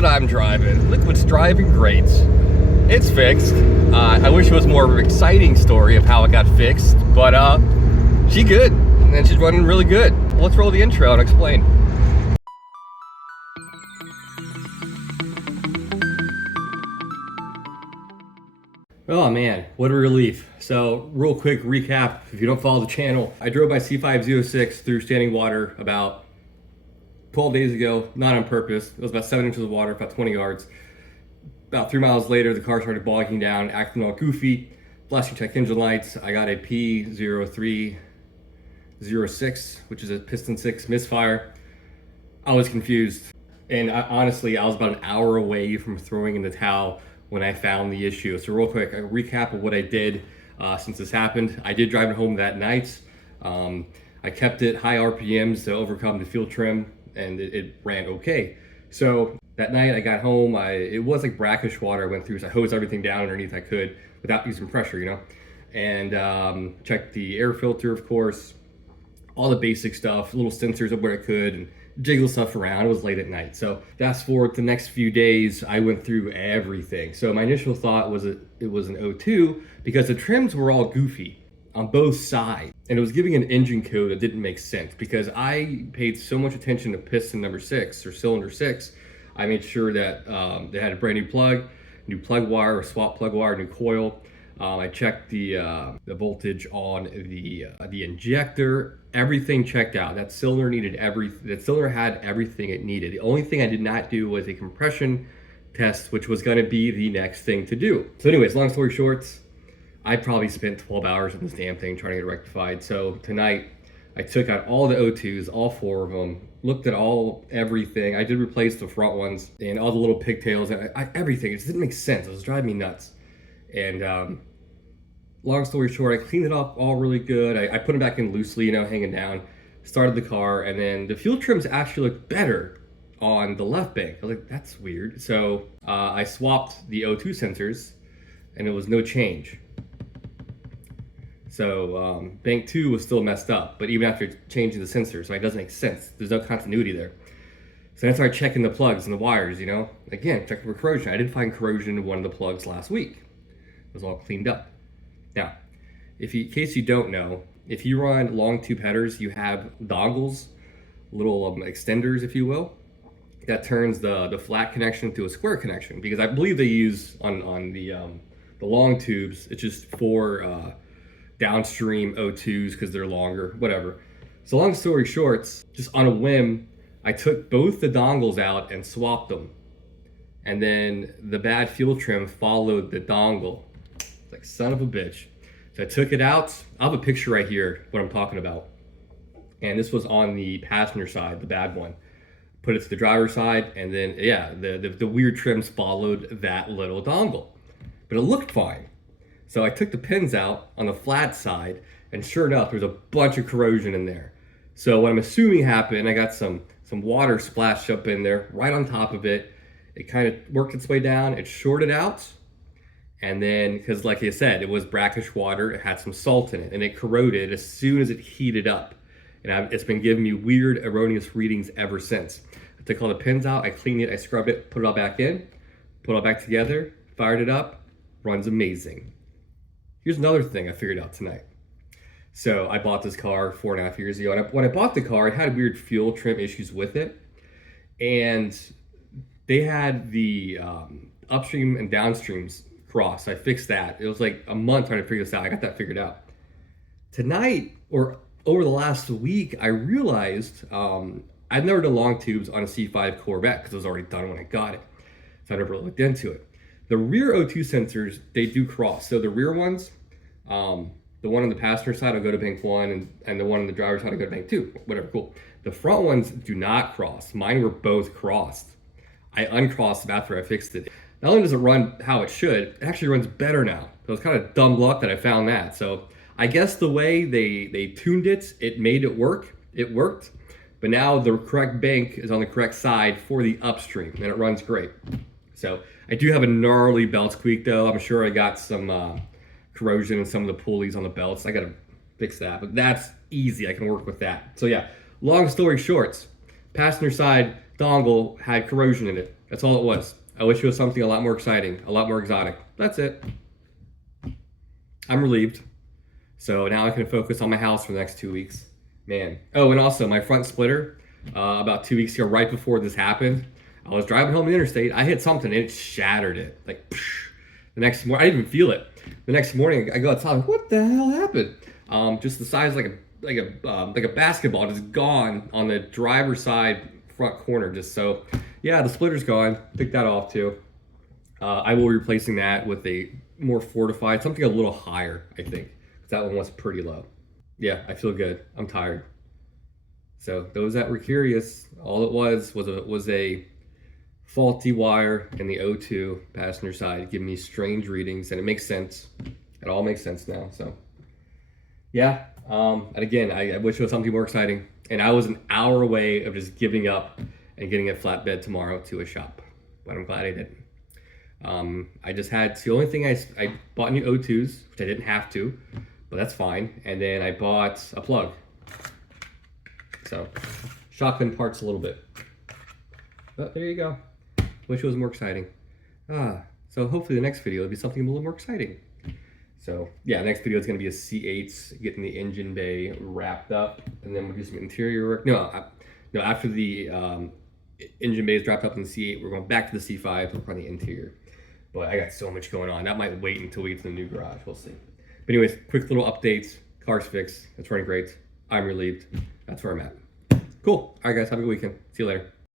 what I'm driving. Look what's driving great. It's fixed. I wish it was more of an exciting story of how it got fixed, but she good, and she's running really good. Let's roll the intro and explain. Oh man, what a relief. So real quick recap, if you don't follow the channel, I drove by C5 Z06 through standing water about 12 days ago, not on purpose. It was about 7 inches of water, about 20 yards. About 3 miles later, the car started bogging down, acting all goofy, flashing check engine lights. I got a P03 Z06, which is a piston 6 misfire. I was confused. And honestly, I was about an hour away from throwing in the towel when I found the issue. So real quick, a recap of what I did since this happened. I did drive it home that night. I kept it high RPMs to overcome the fuel trim, and it ran okay. So that night I got home, it was like brackish water I went through, so I hosed everything down underneath I could without using pressure, you know? And checked the air filter, of course, all the basic stuff, little sensors of where I could, and jiggle stuff around. It was late at night. So fast forward the next few days, I went through everything. So my initial thought was it was an O2 because the trims were all goofy on both sides. And it was giving an engine code that didn't make sense because I paid so much attention to piston number 6 or cylinder 6. I made sure that they had a brand new plug wire, or swap plug wire, new coil. I checked the voltage on the injector. Everything checked out. That cylinder had everything it needed. The only thing I did not do was a compression test, which was going to be the next thing to do. So anyways, long story short, I probably spent 12 hours on this damn thing trying to get it rectified. So tonight I took out all the O2s, all 4 of them, looked at everything. I did replace the front ones and all the little pigtails and everything. It just didn't make sense. It was driving me nuts. And long story short, I cleaned it up all really good. I put them back in loosely, you know, hanging down, started the car, and then the fuel trims actually looked better on the left bank. I was like, that's weird. So I swapped the O2 sensors and it was no change. So bank 2 was still messed up, but even after changing the sensors, so it doesn't make sense. There's no continuity there. So I started checking the plugs and the wires, you know. Again, checking for corrosion. I did find corrosion in one of the plugs last week. It was all cleaned up. Now, in case you don't know, if you run long tube headers, you have dongles, little extenders, if you will, that turns the flat connection to a square connection. Because I believe they use on the long tubes, it's just for downstream O2s because they're longer, whatever. So long story short, just on a whim, I took both the dongles out and swapped them. And then the bad fuel trim followed the dongle. Like son of a bitch. So I took it out. I have a picture right here, what I'm talking about. And this was on the passenger side, the bad one. Put it to the driver's side, and then yeah, the weird trims followed that little dongle. But it looked fine. So I took the pins out on the flat side, and sure enough, there's a bunch of corrosion in there. So what I'm assuming happened, I got some water splashed up in there, right on top of it. It kind of worked its way down, it shorted out. And then, because like I said, it was brackish water, it had some salt in it, and it corroded as soon as it heated up. And it's been giving me weird, erroneous readings ever since. I took all the pins out, I cleaned it, I scrubbed it, put it all back in, put it all back together, fired it up, runs amazing. Here's another thing I figured out tonight. So I bought this car 4.5 years ago, and when I bought the car, it had weird fuel trim issues with it. And they had the upstream and downstreams cross. I fixed that. It was like a month trying to figure this out. I got that figured out. Tonight, or over the last week, I realized I've never done long tubes on a C5 Corvette because it was already done when I got it. So I never looked into it. The rear O2 sensors, they do cross. So the rear ones, the one on the passenger side will go to bank 1, and the one on the driver's side will go to bank 2. Whatever, cool. The front ones do not cross. Mine were both crossed. I uncrossed them after I fixed it. Not only does it run how it should, it actually runs better now. So it's kind of dumb luck that I found that. So I guess the way they tuned it, it made it work. It worked. But now the correct bank is on the correct side for the upstream, and it runs great. So I do have a gnarly belt squeak though. I'm sure I got some corrosion in some of the pulleys on the belts. I gotta fix that, but that's easy. I can work with that. So yeah, long story short, passenger side dongle had corrosion in it. That's all it was. I wish it was something a lot more exciting, a lot more exotic. That's it. I'm relieved. So now I can focus on my house for the next 2 weeks. Man. Oh, and also my front splitter, about 2 weeks ago, right before this happened, I was driving home the interstate. I hit something and it shattered it. Like, psh. The next morning, I didn't even feel it. The next morning, I go outside. Like, what the hell happened? Just the size like a basketball, just gone on the driver's side front corner. Just so, yeah, the splitter's gone. Took that off too. I will be replacing that with a more fortified, something a little higher, I think. That one was pretty low. Yeah, I feel good. I'm tired. So those that were curious, all it was a faulty wire in the O2 passenger side, giving me strange readings, and it makes sense. It all makes sense now. So yeah, and again, I wish it was something more exciting. And I was an hour away of just giving up and getting a flatbed tomorrow to a shop, but I'm glad I didn't. I just had, it's the only thing I bought new O2s, which I didn't have to, but that's fine. And then I bought a plug. So shotgun parts a little bit. But there you go. Wish it was more exciting. So hopefully the next video will be something a little more exciting. So yeah, next video is going to be a C8, getting the engine bay wrapped up, and then we'll do some interior work. No, after the engine bay is wrapped up in the C8, we're going back to the C5 to work on the interior. But I got so much going on. That might wait until we get to the new garage. We'll see. But anyways, quick little updates. Car's fixed. It's running great. I'm relieved. That's where I'm at. Cool. All right, guys. Have a good weekend. See you later.